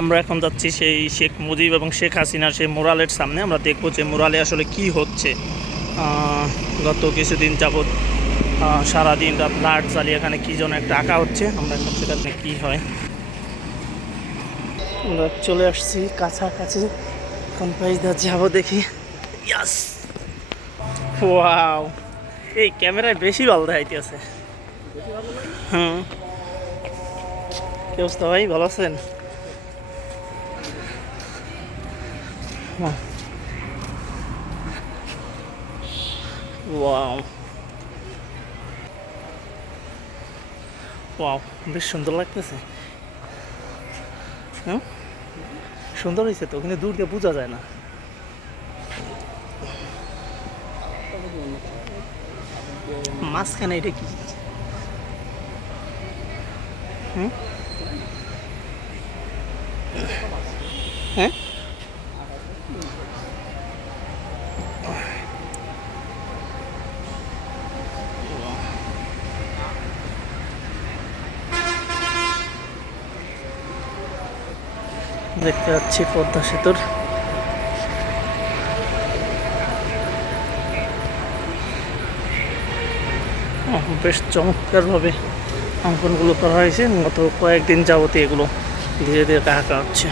আমরা এখন যাচ্ছি সেই শেখ মুজিব এবং শেখ হাসিনার সেই মোরালের সামনে। আমরা দেখব যে মোরালে আসলে কি হচ্ছে। গত কিছুদিন যাবৎ সারাদিন রাত লাইট জ্বালিয়ে এখানে কী যেন একটা আঁকা হচ্ছে। আমরা এখন সেখানে কী হয়। আমরা চলে আসছি কাছাকাছি। এখন যাব দেখি। ইয়াস ওয়াও এই ক্যামেরায় বেশি ভালো দেখাইতেছে হুম। কি অবস্থা ভাই? ভালো আছেন? ওয়াও ওয়াও বেশ সুন্দর লাগতেছে। হুম সুন্দর হয়েছে তো, কিন্তু দূর দিয়ে বোঝা যায় না। মাঝখানে এটা কি? হুম হ্যাঁ? দেখতে পাচ্ছি পদ্মা সেতুর। বেশ বেশ চমৎকারভাবে অঙ্কনগুলো করা হয়েছে। গত কয়েকদিন যাবতীয় এগুলো ধীরে ধীরে দেখা হচ্ছে।